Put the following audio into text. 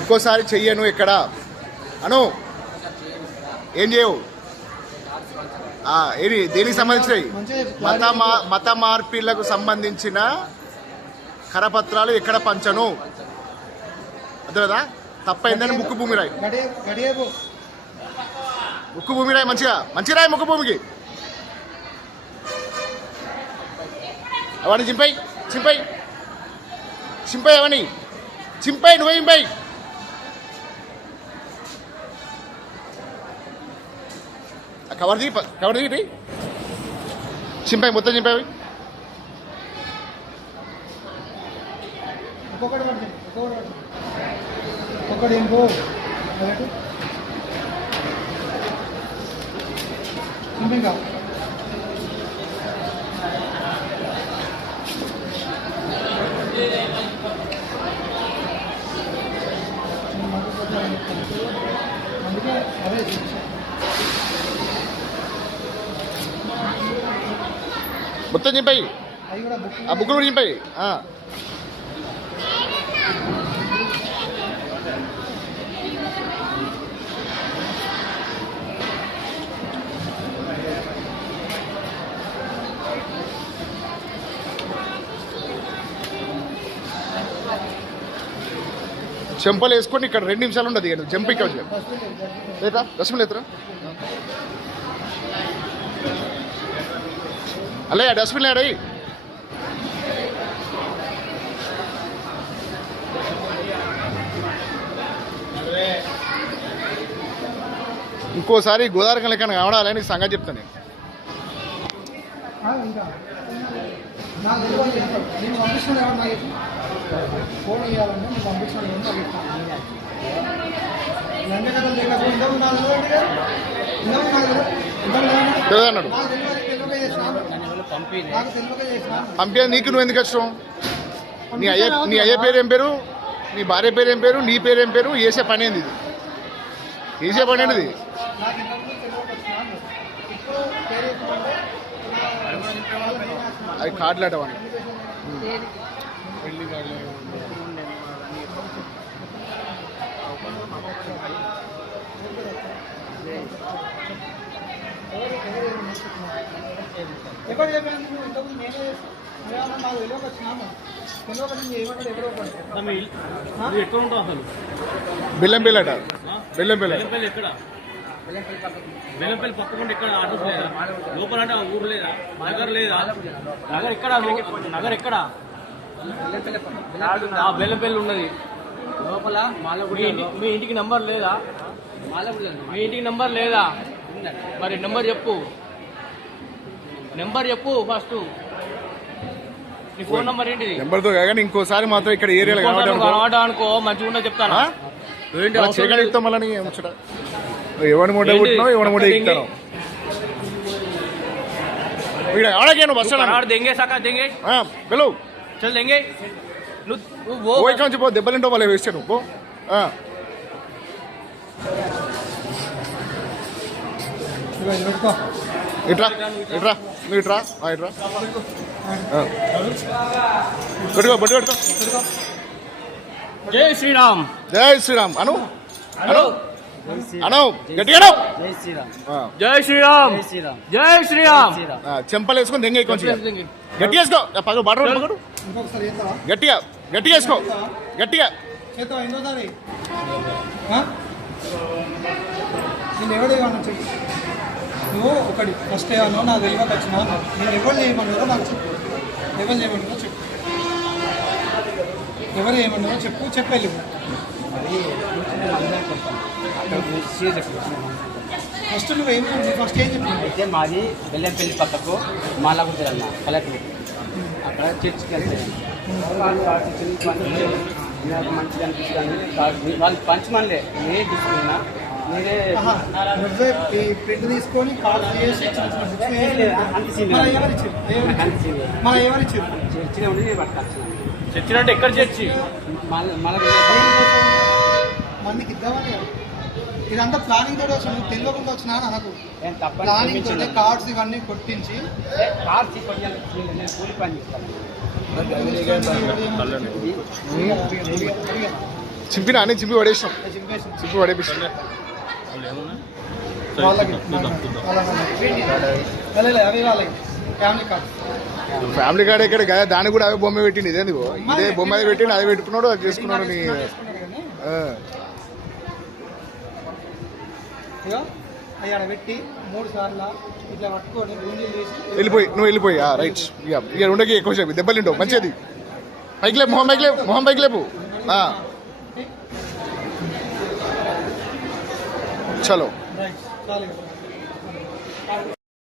ఇంకోసారి చెయ్యను ఎక్కడ అను ఏం చేయవు ఏది దేనికి సంబంధించినవి మత మార్పిళ్లకు సంబంధించిన కరపత్రాలు ఎక్కడ పంచను అదే కదా తప్పైందని ముక్కు భూమి రాయి ముక్కు భూమి రాయి మంచి రాయి ముక్కు భూమికి అవన్నీ చింపై అవన్నీ నువ్వే చింపై కవర్ దిగి చింపై మొత్తం చింపై మొత్తం చింపై ఆ బుక్కులు చింపై చెంపలు వేసుకొని ఇక్కడ 2 నిమిషాలు ఉండదు ఇక జంప్ ఇక్కడ లేదా డస్ట్బిన్ లేదురా అలే డస్ట్బిన్ లేడా ఇంకోసారి గోదావరి లెక్కన కావడాలని సంగతి చెప్తాను ఫోన్ ఇవ్వాలంటే నేను పంపించాను పంపే నీకు నువ్వు ఎందుకు వచ్చావు నీ అయ్య పేరు ఏం పేరు నీ భార్య పేరు ఏం పేరు నీ పేరు ఏం పేరు వేసే పని ఏంది ఇది వేసే పని ఏంటిది అది కార్డులాటవాడి బెల్లంపల్లి అట బెల్లంపల్లి ఎక్కడ బెల్లంపల్లి పక్కకుండా ఎక్కడ అడ్రస్ లేదా లోపల అంటే ఊరు లేదా నగర్ లేదా నగర్ ఎక్కడ నగర్ ఎక్కడ బెల్లంపల్లి ఉన్నది లోపల మీ ఇంటికి నంబర్ లేదా మీ ఇంటికి నంబర్ లేదా మరి నెంబర్ చెప్పు ఫస్ట్ నీ ఫోన్ నంబర్ ఏంటిది నెంబర్తో కానీ ఇంకోసారి మాత్రం ఇక్కడ ఏరియాలో కనబడ్డా అనుకో మంచిగా ఉండదు చెప్తాను చేయగలుగుతాం మళ్ళీ ఎవరి మూట పుట్టినావు ఎవరి మూట ఎక్కుతాను బస్ देंगे साका देंगे వెళ్ళు चल देंगे वो ఇక్కడ నుంచి పో దెబ్బలింటో వాళ్ళే వేస్తే నువ్వు ఇట్రా ఇట్రా నువ్వు ఇట్రా ఇట్రా పెట్టుకో బట్టి పెట్టుకో జై శ్రీరామ్ అను అను అను గట్టిగా జై శ్రీరామ్ జై శ్రీరామ్ చెంపలు వేసుకొని దెంగ కొంచెం గట్టిగా వేసుకో పగలు బాట పగడు గట్టిగా వేసుకో గట్టిగా నేను ఎవరు ఏమన్నా చెప్పు నువ్వు ఒకటి ఫస్ట్ ఏమన్నా నాకు తెలియక వచ్చినా నేను ఎవరు చేయమన్నారో నాకు చెప్పు ఎవరు చేయమన్నారో చెప్పు ఎవరు ఏమన్నారో చెప్పేళ్ళు ఫస్ట్ నువ్వేం ఫస్ట్ ఏం చెప్పు అయితే మాది బెల్లంపల్లి పక్కకు మాలాగుంటుంది అన్న కలెక్టర్ అక్కడ చర్చికి వెళ్తాయి నాకు మంచిగా అనిపిస్తుంది వాళ్ళు పంచమనిలే నేనే తీసుకున్నా నేనే నువ్వే ఈ ప్రింట్ తీసుకొని కాల్ చేసి ఎవరిచ్చారు చర్చినే ఉండి నేను పట్టుకొచ్చాను చర్చి అంటే ఎక్కడ చర్చి మందికి ఇద్దామని ఇదంతా ప్లానింగ్ తోటి వచ్చాను తెలియకుండా వచ్చినా నాకు ప్లానింగ్ తోటి కార్డ్స్ ఇవన్నీ కొట్టించి కార్డ్స్ నేను కూలి పని చేస్తాను చింపినా అని చింపి పడేసినాం, చింపేసి చింపి పడేపిస్తాం. వాళ్ళకి వాళ్ళకి అవి వాళ్ళకి ఫ్యామిలీ కార్డ్ ఫ్యామిలీ కార్డ్ ఎక్కడ కదా, దానికి కూడా అవే బొమ్మ పెట్టింది. ఇదేందుకు ఇదే బొమ్మ అది పెట్టిండు, అదే పెట్టుకున్నాడు, అది చేసుకున్నాడు. నీ ఇగో అవి ఆడ పెట్టి 3 సార్లు ఇట్లా పట్టుకొని గుంజీలు చేసి వెళ్ళిపోయి, నువ్వు వెళ్ళిపోయి. రైట్, ఇక ఉండకి ఎక్కువ సేపు దెబ్బలు మంచిది. పైకి లేపు, మొహం పైకి లేపు. చలో. రైట్ చాలు